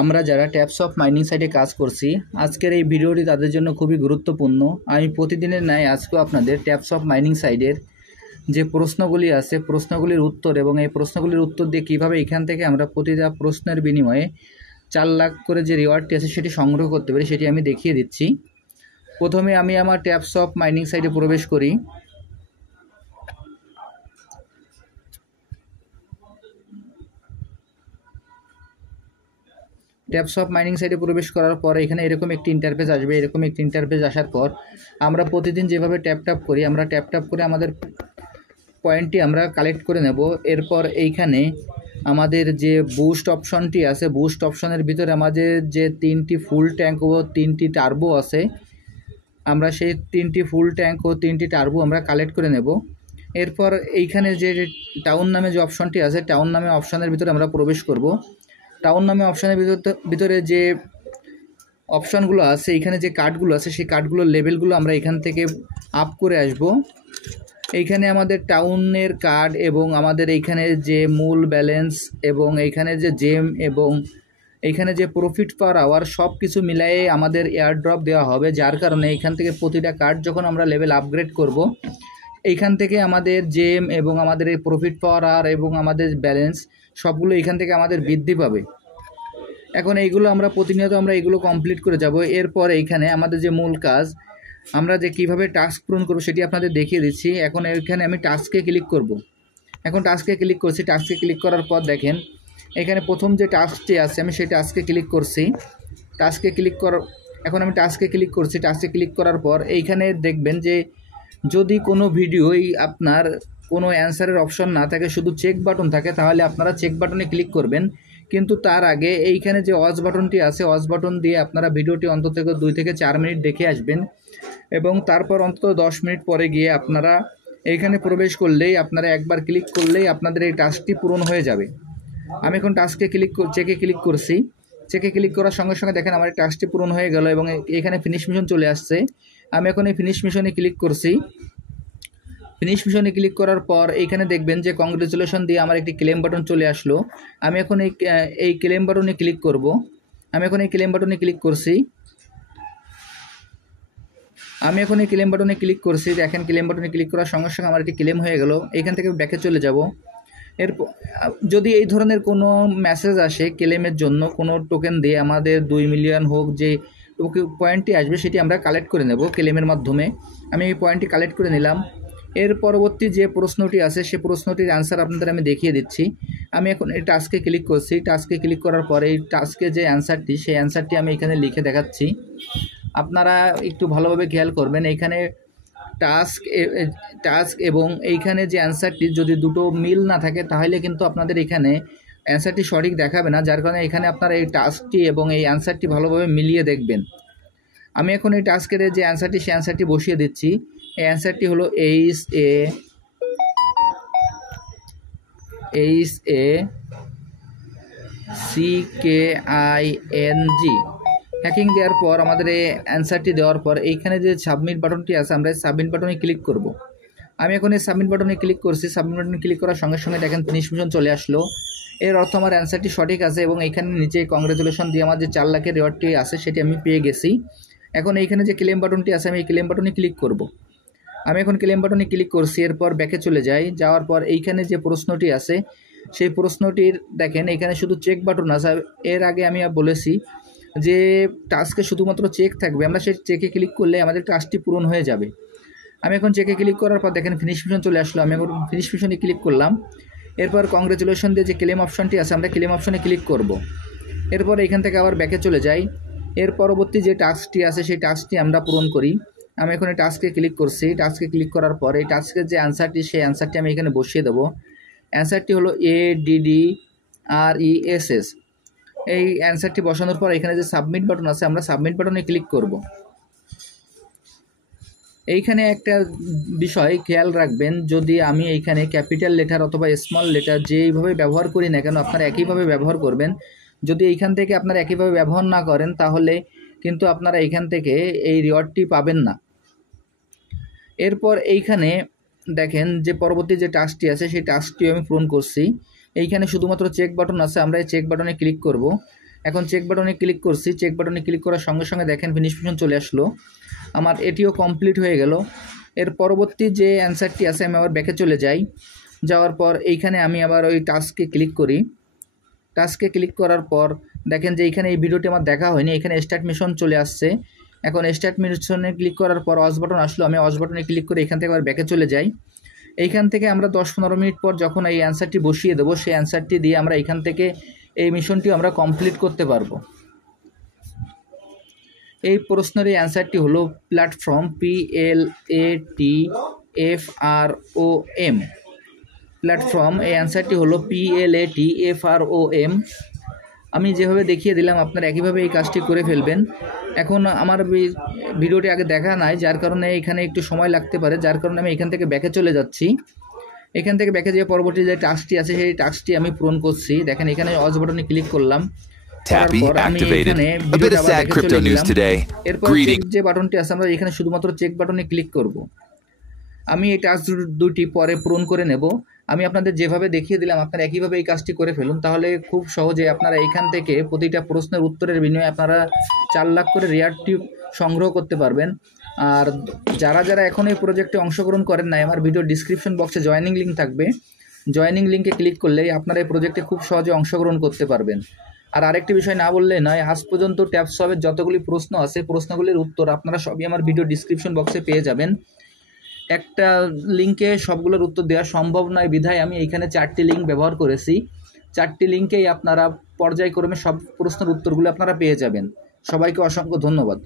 আমরা যারা taps of mining সাইটে কাজ করছি, আজকের এই ভিডিওটি তাদের জন্য খুবই গুরুত্বপূর্ণ। আমি প্রতিদিনের ন্যায় আজকেও আপনাদের ট্যাপস অফ মাইনিং সাইটের যে প্রশ্নগুলি আছে, প্রশ্নগুলির উত্তর এবং এই প্রশ্নগুলির উত্তর দিয়ে কীভাবে এখান থেকে আমরা প্রতিটা প্রশ্নের বিনিময়ে 4 লাখ করে যে রিওয়ার্ডটি আছে সেটি সংগ্রহ করতে পারি, সেটি আমি দেখিয়ে দিচ্ছি। প্রথমে আমি আমার ট্যাপস অফ মাইনিং সাইটে প্রবেশ করি। ট্যাপস অফ মাইনিং সাইটে প্রবেশ করার পর এখানে এরকম একটি ইন্টারফেস আসবে। এরকম একটি ইন্টারফেস আসার পর আমরা প্রতিদিন যেভাবে ট্যাপ করি, আমরা ট্যাপ করে আমাদের পয়েন্টটি আমরা কালেক্ট করে নেব। এরপর এইখানে আমাদের যে বুস্ট অপশনটি আছে, বুস্ট অপশনের ভিতরে আমাদের যে 3টি ফুল ট্যাঙ্ক ও 3টি টার্বো আছে, আমরা সেই 3টি ফুল ট্যাঙ্ক ও 3টি টার্বো আমরা কালেক্ট করে নেব। এরপর এইখানে যে টাউন নামে যে অপশনটি আছে, টাউন নামে অপশনের ভিতরে আমরা প্রবেশ করব। টাউন নামে অপশনের ভিতরে যে অপশনগুলো আছে, এখানে যে কার্ডগুলো আছে, সেই কার্ডগুলোর লেভেলগুলো আমরা এখান থেকে আপ করে আসব। এইখানে আমাদের টাউনের কার্ড এবং আমাদের এইখানে যে মূল ব্যালেন্স এবং এইখানে যে জেম এবং এইখানে যে প্রফিট পার আওয়ার সব কিছু মিলিয়ে আমাদের এয়ারড্রপ দেওয়া হবে। যার কারণে এইখান থেকে প্রতিটা কার্ড যখন আমরা লেভেল আপগ্রেড করব, এইখান থেকে আমাদের জেম এবং আমাদের এই প্রফিট পাওয়ার আওয়ার এবং আমাদের ব্যালেন্স সবগুলো এখান থেকে আমাদের বৃদ্ধি পাবে। এখন এইগুলো আমরা প্রতিনিয়ত এইগুলো কমপ্লিট করে যাব। এরপর এইখানে আমাদের যে মূল কাজ, আমরা যে কিভাবে টাস্ক পূরণ করব সেটি আপনাদের দেখিয়ে দিচ্ছি। এখন এখানে আমি টাস্কে ক্লিক করব। এখন টাস্কে ক্লিক করছি। টাস্কে ক্লিক করার পর দেখেন এখানে প্রথম যে টাস্কটি আছে, আমি সেই টাস্কে ক্লিক করছি। এখন আমি টাস্কে ক্লিক করছি। টাস্কে ক্লিক করার পর এইখানে দেখবেন যে যদি কোনো ভিডিওই আপনার কোনো অ্যান্সারের অপশন না থাকে, শুধু চেক বাটন থাকে, তাহলে আপনারা চেক বাটনে ক্লিক করবেন। কিন্তু তার আগে এইখানে যে ওয়াচ বাটনটি আছে, ওয়াচ বাটন দিয়ে আপনারা ভিডিওটি অন্তত 2 থেকে 4 মিনিট দেখে আসবেন এবং তারপর অন্তত 10 মিনিট পরে গিয়ে আপনারা এইখানে প্রবেশ করলেই, আপনারা একবার ক্লিক করলেই আপনাদের এই টাস্কটি পূরণ হয়ে যাবে। আমি এখন চেকে ক্লিক করছি। চেকে ক্লিক করার সঙ্গে সঙ্গে দেখেন আমার এই টাস্কটি পূরণ হয়ে গেল এবং এখানে ফিনিশ মিশন চলে আসছে। আমি এখন এই ফিনিশ মিশনে ক্লিক করছি। ফিনিশ মিশনে ক্লিক করার পর এইখানে দেখবেন যে কংগ্রেচুলেশন দিয়ে আমার একটি ক্লেম বাটন চলে আসলো। আমি এখন এই ক্লেম বাটনে ক্লিক করব। আমি এখন এই ক্লেম বাটনে ক্লিক করছি। দেখেন ক্লেম বাটনে ক্লিক করার সঙ্গে সঙ্গে আমার একটি ক্লেম হয়ে গেল। এখান থেকে ব্যাকে চলে যাব। এরপর যদি এই ধরনের কোনো মেসেজ আসে ক্লেমের জন্য, কোনো টোকেন দিয়ে আমাদের 2 মিলিয়ন হোক, যে পয়েন্টটি আসবে সেটি আমরা কালেক্ট করে নেব ক্লেমের মাধ্যমে। আমি এই পয়েন্টটি কালেক্ট করে নিলাম। এর পরবর্তী যে প্রশ্নটি আছে, সেই প্রশ্নটির অ্যান্সার আপনাদের আমি দেখিয়ে দিচ্ছি। আমি এখন এই টাস্কে ক্লিক করছি। টাস্কে ক্লিক করার পরে এই টাস্কে যে অ্যান্সারটি, সেই অ্যান্সারটি আমি এখানে লিখে দেখাচ্ছি। আপনারা একটু ভালোভাবে খেয়াল করবেন। এইখানে টাস্ক এবং এইখানে যে অ্যান্সারটি যদি দুটো মিল না থাকে, তাহলে কিন্তু আপনাদের এখানে অ্যান্সারটি সঠিক দেখাবে না। যার কারণে এখানে আপনারা এই টাস্কটি এবং এই অ্যান্সারটি ভালোভাবে মিলিয়ে দেখবেন। আমি এখন এই টাস্কের যে অ্যান্সারটি, সেই অ্যান্সারটি বসিয়ে দিচ্ছি। এই অ্যান্সারটি হলো HACKING। হ্যাকিং দেওয়ার পর আমাদের এই অ্যান্সারটি দেওয়ার পর এইখানে যে সাবমিট বাটনটি আছে, আমরা এই সাবমিট বাটনে ক্লিক করব। আমি এখন এই সাবমিট বাটনে ক্লিক করছি। সাবমিট বাটনে ক্লিক করার সঙ্গে সঙ্গে দেখেন ফিনিশ মিশন চলে আসলো। এর অর্থ আমার অ্যান্সারটি সঠিক আছে এবং এইখানে নিচে কংগ্রেচুলেশন দিয়ে আমার যে 4 লাখের রিওয়ার্ডটি আছে সেটি আমি পেয়ে গেছি। এখন এইখানে যে ক্লেম বাটনটি আছে, আমি এই ক্লেম বাটনে ক্লিক করব। আমি এখন ক্লেম বাটনে ক্লিক করছি। এরপর ব্যাকে চলে যাই। যাওয়ার পর এইখানে যে প্রশ্নটি আছে, সেই প্রশ্নটির দেখেন এখানে শুধু চেক বাটন আছে। এর আগে আমি বলেছি যে টাস্কে শুধুমাত্র চেক থাকবে, আমরা সেই চেকে ক্লিক করলে আমাদের টাস্কটি পূরণ হয়ে যাবে। আমি এখন চেকে ক্লিক করার পর দেখেন ফিনিশ মিশন চলে আসলো। আমি এখন ফিনিশ মিশনে ক্লিক করলাম। এরপর কংগ্রেচুলেশন দিয়ে যে ক্লেম অপশনটি আছে, আমরা ক্লেম অপশনে ক্লিক করব। এরপর এখান থেকে আবার ব্যাকে চলে যাই। এর পরবর্তী যে টাস্কটি আছে, সেই টাস্কটি আমরা পূরণ করি। আমি এখন এই টাস্কে ক্লিক করছি। টাস্কে ক্লিক করার পর এই টাস্কের যে অ্যান্সারটি, সেই অ্যান্সারটি আমি এখানে বসিয়ে দেবো। অ্যান্সারটি হলো ADDRESS। এই অ্যান্সারটি বসানোর পর এখানে যে সাবমিট বাটন আছে, আমরা সাবমিট বাটনে ক্লিক করব। এইখানে একটা বিষয় খেয়াল রাখবেন, যদি আমি এইখানে ক্যাপিটাল লেটার অথবা স্মল লেটার যেইভাবে ব্যবহার করি না কেন, আপনারা একইভাবে ব্যবহার করবেন। যদি এইখান থেকে আপনারা একইভাবে ব্যবহার না করেন, তাহলে কিন্তু আপনারা এইখান থেকে এই রিওয়ার্ডটি পাবেন না। এরপর এইখানে দেখেন যে পরবর্তী যে টাস্কটি আছে, সেই টাস্কটি আমি পূরণ করছি। এইখানে শুধুমাত্র চেক বাটন আছে, আমরা এই চেক বাটনে ক্লিক করব। এখন চেক বাটনে ক্লিক করছি, চেক বাটনে ক্লিক করার সঙ্গে সঙ্গে দেখেন ফিনিশ মিশন চলে আসলো। আমার এটিও কমপ্লিট হয়ে গেল। এর পরবর্তী যে অ্যান্সারটি আছে আমি আবার ব্যাকে চলে যাই। যাওয়ার পর এইখানে আমি আবার ওই টাস্কে ক্লিক করি। টাস্কে ক্লিক করার পর দেখেন যে এইখানে এই ভিডিওটি আমার দেখা হয়নি, এখানে স্টার্ট মিশন চলে আসছে। এখন স্টার্ট মিশনে ক্লিক করার পর অজ বাটন আসলো, আমি অজ বাটনে ক্লিক করে এখান থেকে আবার ব্যাকে চলে যাই। এইখান থেকে আমরা 10-15 মিনিট পর যখন এই অ্যান্সারটি বসিয়ে দেবো, সেই অ্যান্সারটি দিয়ে আমরা এখান থেকে এই মিশনটি আমরা কমপ্লিট করতে পারবো। এই প্রশ্নের এই অ্যান্সারটি হলো প্ল্যাটফর্ম, PLATFROM। প্ল্যাটফর্ম এই অ্যান্সারটি হলো PLATFROM। আমি যেভাবে দেখিয়ে দিলাম আপনারা একইভাবে এই কাজটি করে ফেলবেন। এখন আমার ভিডিওটি আগে দেখা নাই, যার কারণে এখানে একটু সময় লাগতে পারে, যার কারণে আমি এখান থেকে ব্যাকে চলে যাচ্ছি। এখান থেকে ব্যাকে যেয়ে পরবর্তী যে টাস্কটি আছে সেই টাস্কটি আমি পূরণ করছি। দেখেন এখানে অজ বাটনে ক্লিক করলাম, Tappy activated. A bit of sad crypto news today. এরপর চেক যে বাটনটি আছে আমরা এখানে শুধুমাত্র চেক বাটনে ক্লিক করব। আমি এই টাস্ক দুটি পরে পূরণ করে নেব। আমি আপনাদের যেভাবে দেখিয়ে দিলাম আপনারা একইভাবে এই কাজটি করে ফেলুন, তাহলে খুব সহজে আপনারা এখান থেকে প্রতিটা প্রশ্নের উত্তরের বিনিময়ে আপনারা 4 লাখ করে রেয়ার টিপ সংগ্রহ করতে পারবেন। আর যারা যারা এখন এই প্রজেক্টে অংশগ্রহণ করেন নাই, আমার ভিডিও ডিসক্রিপশন বক্সে জয়েনিং লিঙ্ক থাকবে, জয়েনিং লিঙ্কে ক্লিক করলেই আপনারা এই প্রজেক্টে খুব সহজে অংশগ্রহণ করতে পারবেন। আর আরেকটি বিষয় না বললে নয়, আজ পর্যন্ত ট্যাপসবের যতগুলি প্রশ্ন আছে প্রশ্নগুলির উত্তর আপনারা সবই আমার ভিডিও ডিসক্রিপশন বক্সে পেয়ে যাবেন। একটা লিঙ্কে সবগুলোর উত্তর দেওয়া সম্ভব নয় বিধায় আমি এইখানে 4টি লিঙ্ক ব্যবহার করেছি। 4টি লিঙ্কেই আপনারা পর্যায়ক্রমে সব প্রশ্নের উত্তরগুলো আপনারা পেয়ে যাবেন। সবাইকে অসংখ্য ধন্যবাদ।